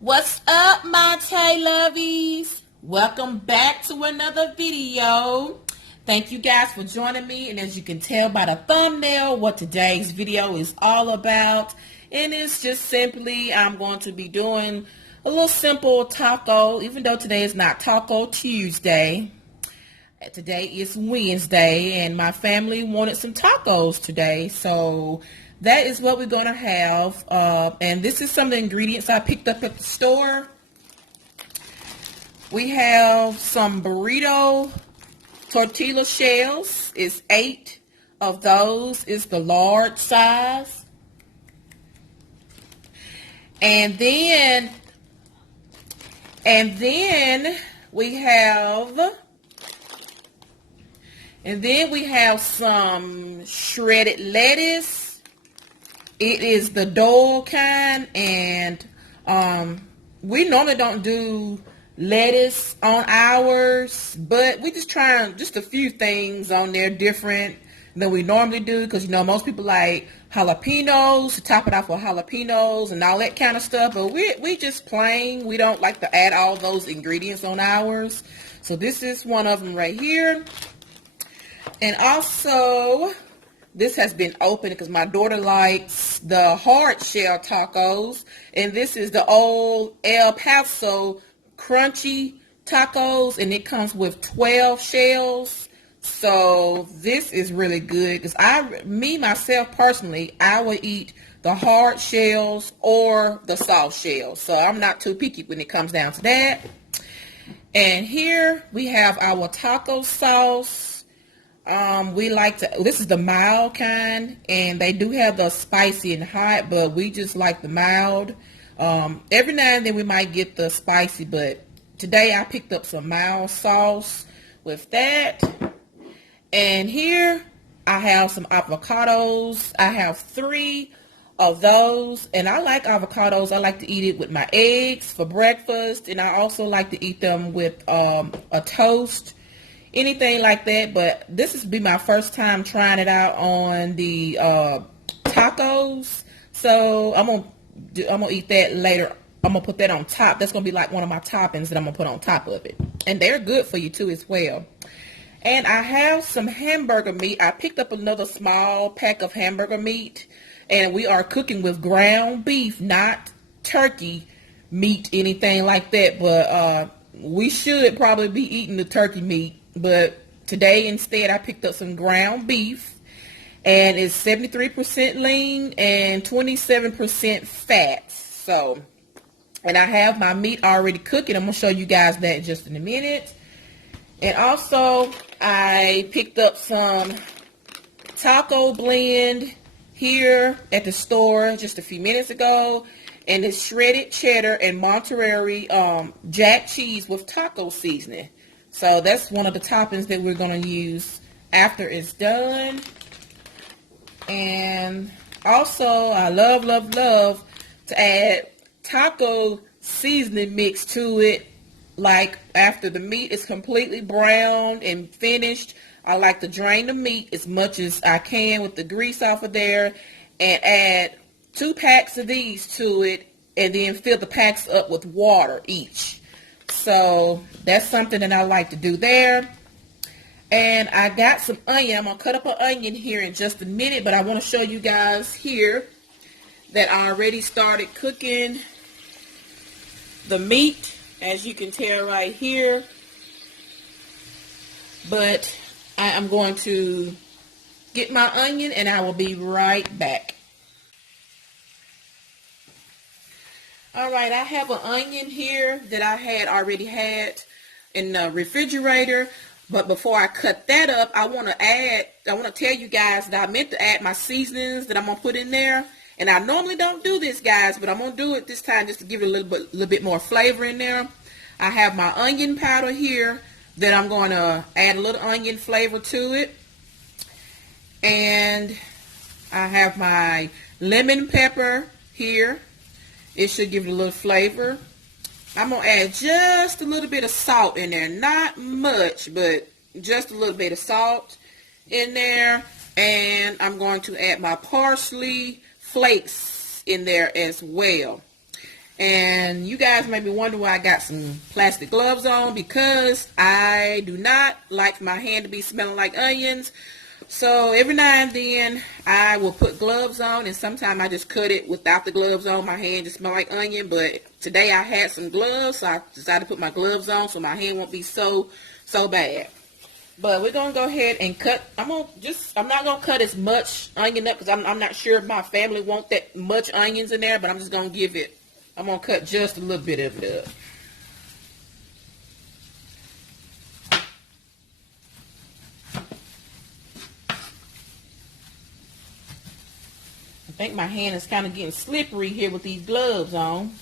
What's up, my Ta-lovies? Welcome back to another video. Thank you guys for joining me, and as you can tell by the thumbnail what today's video is all about, and it's just simply I'm going to be doing a little simple taco, even though today is not Taco Tuesday. Today is Wednesday, and my family wanted some tacos today, so that is what we're going to have. And this is some of the ingredients I picked up at the store. We have some burrito tortilla shells. It's 8 of those. It's the large size. And then we have some shredded lettuce. It is the Dole kind, and we normally don't do lettuce on ours, but we just trying just a few things on there different than we normally do, because you know most people like jalapenos, to top it off with jalapenos and all that kind of stuff, but we just plain, we don't like to add all those ingredients on ours. So this is one of them right here. And also, this has been opened because my daughter likes the hard shell tacos. And this is the old El Paso crunchy tacos. And it comes with 12 shells. So this is really good because myself personally, I would eat the hard shells or the soft shells. So I'm not too picky when it comes down to that. And here we have our taco sauce. This is the mild kind, and they do have the spicy and hot, but we just like the mild. Every now and then we might get the spicy, but today I picked up some mild sauce with that. And here I have some avocados. I have 3 of those, and I like avocados. I like to eat it with my eggs for breakfast, and I also like to eat them with a toast. Anything like that, but this is be my first time trying it out on the tacos. So I'm gonna eat that later. I'm gonna put that on top. That's gonna be like one of my toppings that I'm gonna put on top of it, and they're good for you too as well. And I have some hamburger meat. I picked up another small pack of hamburger meat, and we are cooking with ground beef, not turkey meat, anything like that. But we should probably be eating the turkey meat. But today instead I picked up some ground beef, and it's 73% lean and 27% fat. So, and I have my meat already cooking. I'm going to show you guys that just in a minute. And also I picked up some taco blend here at the store just a few minutes ago. And it's shredded cheddar and Monterey jack cheese with taco seasoning. So that's one of the toppings that we're going to use after it's done. And also, I love to add taco seasoning mix to it. Like after the meat is completely browned and finished, I like to drain the meat as much as I can with the grease off of there and add 2 packs of these to it, and then fill the packs up with water each. So that's something that I like to do there. And I got some onion. I'm going to cut up an onion here in just a minute, but I want to show you guys here that I already started cooking the meat, as you can tell right here. But I am going to get my onion, and I will be right back. Alright, I have an onion here that I had already had in the refrigerator. But before I cut that up, I want to tell you guys that I meant to add my seasonings that I'm going to put in there. And I normally don't do this, guys, but I'm going to do it this time just to give it a little bit more flavor in there. I have my onion powder here that I'm going to add a little onion flavor to it. And I have my lemon pepper here. It should give it a little flavor. I'm going to add just a little bit of salt in there. Not much, but just a little bit of salt in there. And I'm going to add my parsley flakes in there as well. And you guys may be wondering why I got some plastic gloves on, because I do not like my hand to be smelling like onions. So every now and then I will put gloves on, and sometimes I just cut it without the gloves on. My hand just smell like onion, but today I had some gloves, so I decided to put my gloves on so my hand won't be so bad. But we're gonna go ahead and cut. I'm not gonna cut as much onion up because I'm not sure if my family want that much onions in there, but I'm just gonna I'm gonna cut just a little bit of it up. I think my hand is kind of getting slippery here with these gloves on.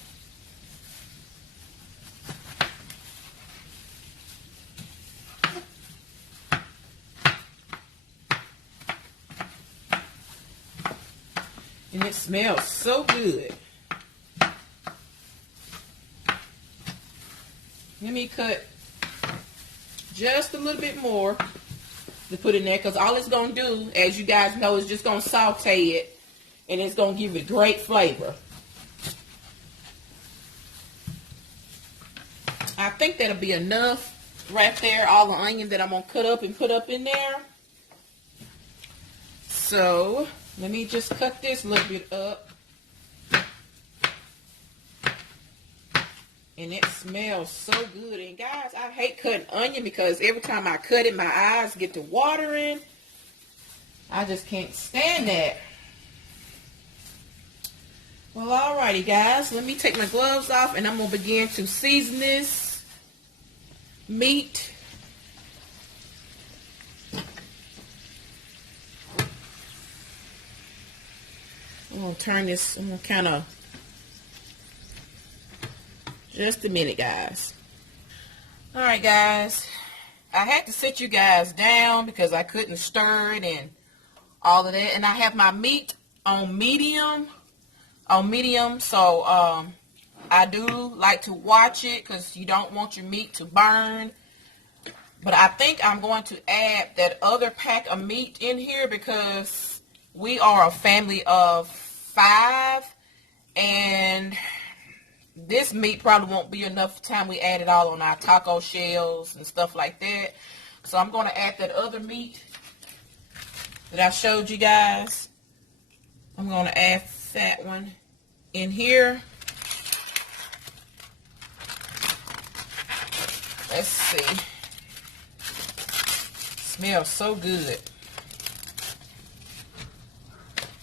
And it smells so good. Let me cut just a little bit more to put in there, because all it's going to do, as you guys know, is just going to saute it, and it's going to give it great flavor. I think that'll be enough right there, all the onion that I'm going to cut up and put up in there. So let me just cut this a little bit up. And it smells so good. And guys, I hate cutting onion because every time I cut it, my eyes get to watering. I just can't stand that. Well, alrighty guys, let me take my gloves off and I'm going to begin to season this meat. I'm going to turn this, I'm going to kind of, just a minute guys. Alright guys, I had to sit you guys down because I couldn't stir it and all of that. And I have my meat on medium, so I do like to watch it because you don't want your meat to burn. But I think I'm going to add that other pack of meat in here because we are a family of 5, and this meat probably won't be enough time we add it all on our taco shells and stuff like that. So I'm going to add that other meat that I showed you guys. I'm going to add that one in here. Let's see. Smells so good.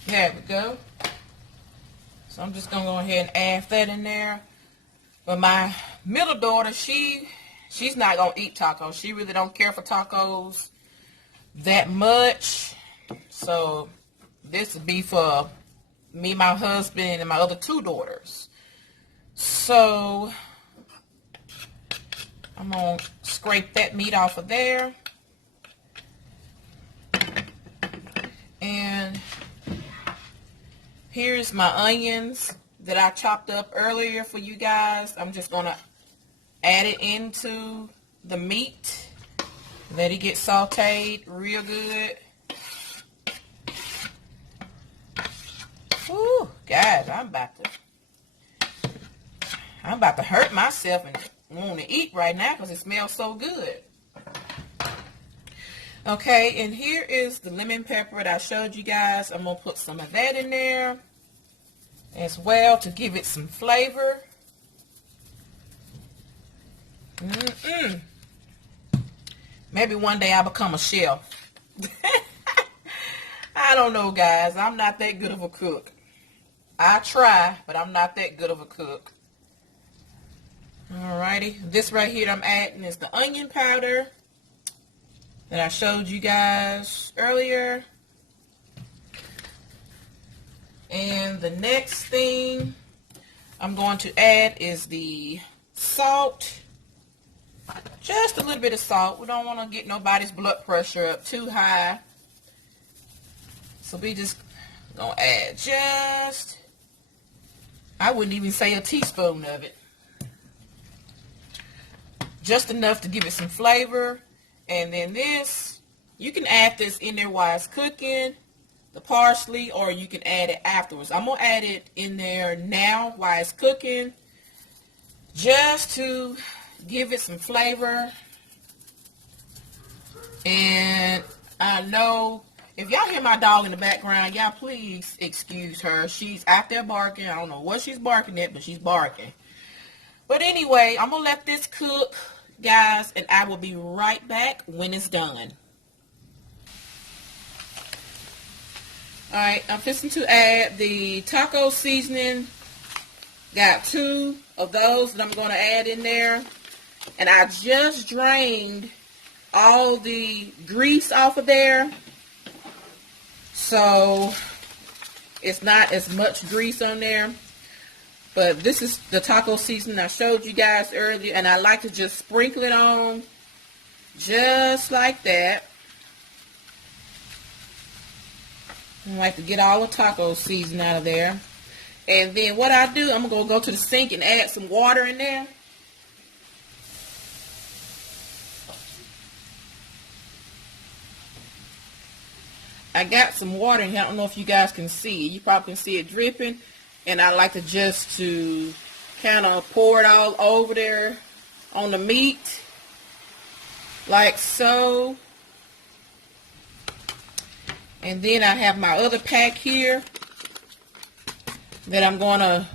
There we go. So I'm just going to go ahead and add that in there. But my middle daughter, she's not going to eat tacos. She really don't care for tacos that much. So this would be for me, my husband, and my other 2 daughters. So I'm going to scrape that meat off of there. And here's my onions that I chopped up earlier for you guys. I'm just going to add it into the meat. Let it get sauteed real good. Whew, guys, I'm about to hurt myself and want to eat right now because it smells so good. Okay, and here is the lemon pepper that I showed you guys. I'm going to put some of that in there as well to give it some flavor. Maybe one day I'll become a chef. I don't know, guys. I'm not that good of a cook. I try, but I'm not that good of a cook. Alrighty. This right here I'm adding is the onion powder that I showed you guys earlier. And the next thing I'm going to add is the salt. Just a little bit of salt. We don't want to get nobody's blood pressure up too high. So we just going to add just, I wouldn't even say a teaspoon of it. Just enough to give it some flavor. And then this, you can add this in there while it's cooking, the parsley, or you can add it afterwards. I'm going to add it in there now while it's cooking just to give it some flavor. And I know if y'all hear my dog in the background, y'all please excuse her. She's out there barking. I don't know what she's barking at, but she's barking. But anyway, I'm going to let this cook, guys, and I will be right back when it's done. Alright, I'm fixing to add the taco seasoning. Got 2 of those that I'm going to add in there. And I just drained all the grease off of there. So it's not as much grease on there. But this is the taco seasoning I showed you guys earlier. And I like to just sprinkle it on just like that. I like to get all the taco seasoning out of there. And then what I do, I'm going to go to the sink and add some water in there. I got some water in here. I don't know if you guys can see. You probably can see it dripping. And I like to just to kind of pour it all over there on the meat. Like so. And then I have my other pack here that I'm going to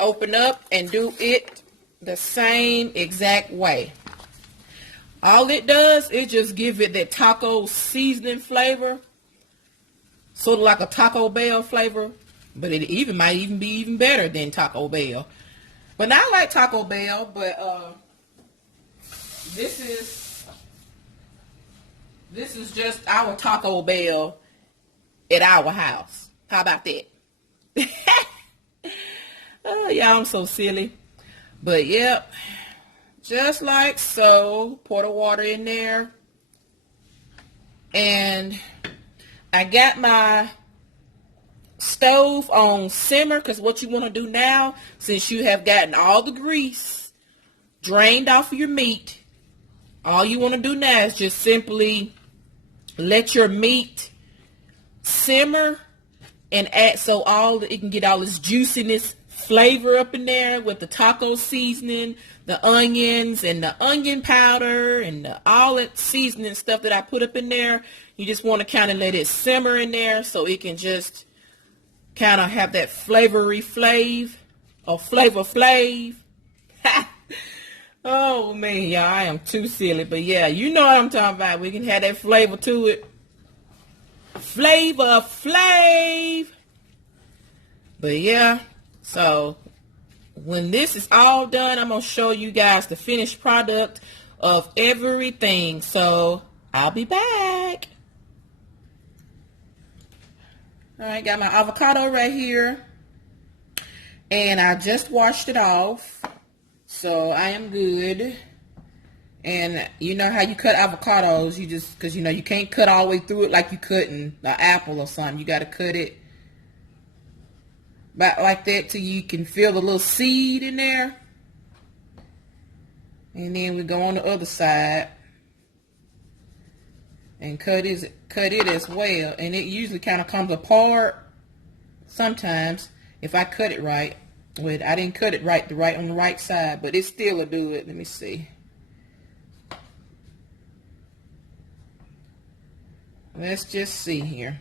open up and do it the same exact way. All it does is just give it that taco seasoning flavor. Sort of like a Taco Bell flavor. But it might even be even better than Taco Bell. But now I like Taco Bell, but this is just our Taco Bell at our house. How about that? Oh, yeah, I'm so silly. But, yep. Just like so. Pour the water in there. And I got my stove on simmer. Because what you want to do now, since you have gotten all the grease drained off of your meat, all you want to do now is just simply let your meat simmer and add so it can get all this juiciness flavor up in there with the taco seasoning, the onions and the onion powder and all that seasoning stuff that I put up in there. You just want to kind of let it simmer in there so it can just kind of have that flavory flav or flavor flav. Oh man, y'all, I am too silly. But yeah, you know what I'm talking about. We can have that flavor to it. Flavor flav. But yeah, so when this is all done, I'm going to show you guys the finished product of everything. So I'll be back. Alright, got my avocado right here. And I just washed it off. So I am good. And you know how you cut avocados, because you know you can't cut all the way through it like you cutting an apple or something. You got to cut it about like that till you can feel the little seed in there. And then we go on the other side and cut it as well. And it usually kind of comes apart sometimes if I cut it right. But I didn't cut it right on the right side, but it still will do it. Let me see. Let's just see here.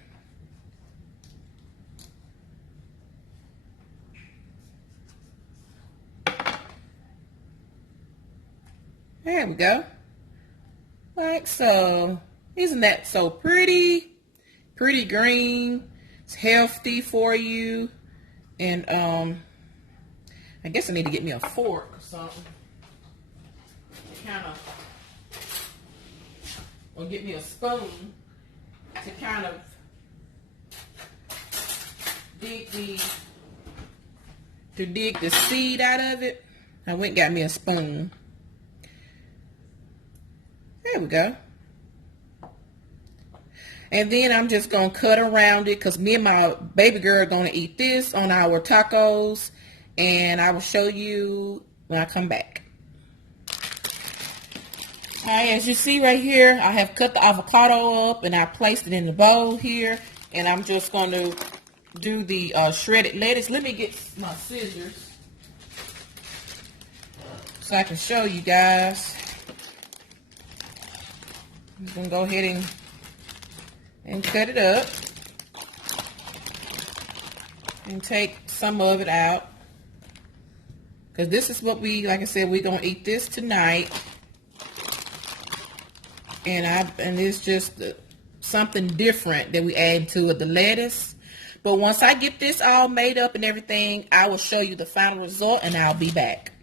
There we go. Like so. Isn't that so pretty? Pretty green. It's healthy for you. And I guess I need to get me a fork or something. Or get me a spoon to kind of dig the seed out of it. I went and got me a spoon. There we go. And then I'm just going to cut around it because me and my baby girl are going to eat this on our tacos. And I will show you when I come back. Alright, as you see right here, I have cut the avocado up and I placed it in the bowl here. And I'm just going to do the shredded lettuce. Let me get my scissors. so I can show you guys. I'm just gonna go ahead and cut it up and take some of it out, because this is what we, like I said, we're gonna eat this tonight. And it's just something different that we add to it, the lettuce. But once I get this all made up and everything, I will show you the final result, and I'll be back.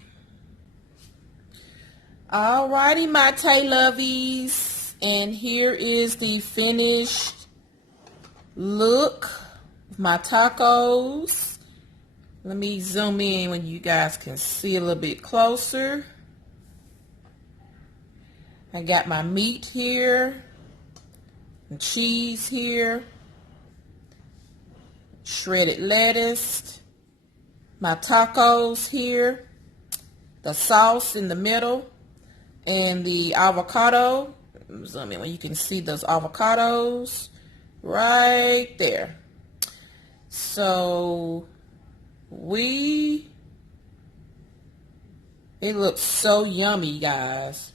Alrighty, my Ta-lovies, and here is the finished look of my tacos. Let me zoom in when you guys can see a little bit closer. I got my meat here, and cheese here, shredded lettuce, my tacos here, the sauce in the middle, and the avocado. Zoom in where you can see those avocados right there. So it looks so yummy, guys.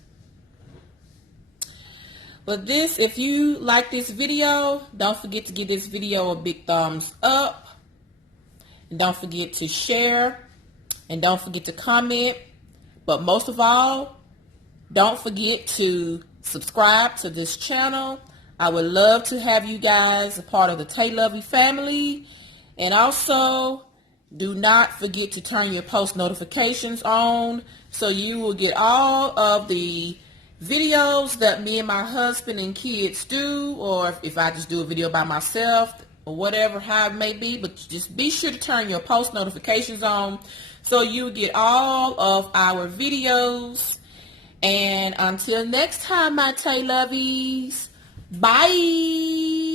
But this, if you like this video, don't forget to give this video a big thumbs up. And don't forget to share. And don't forget to comment. But most of all, don't forget to subscribe to this channel. I would love to have you guys a part of the Ta-lovies family. And also, do not forget to turn your post notifications on, so you will get all of the videos that me and my husband and kids do, or if I just do a video by myself or whatever, how it may be. But just be sure to turn your post notifications on so you get all of our videos. And until next time, my Ta-lovies, bye.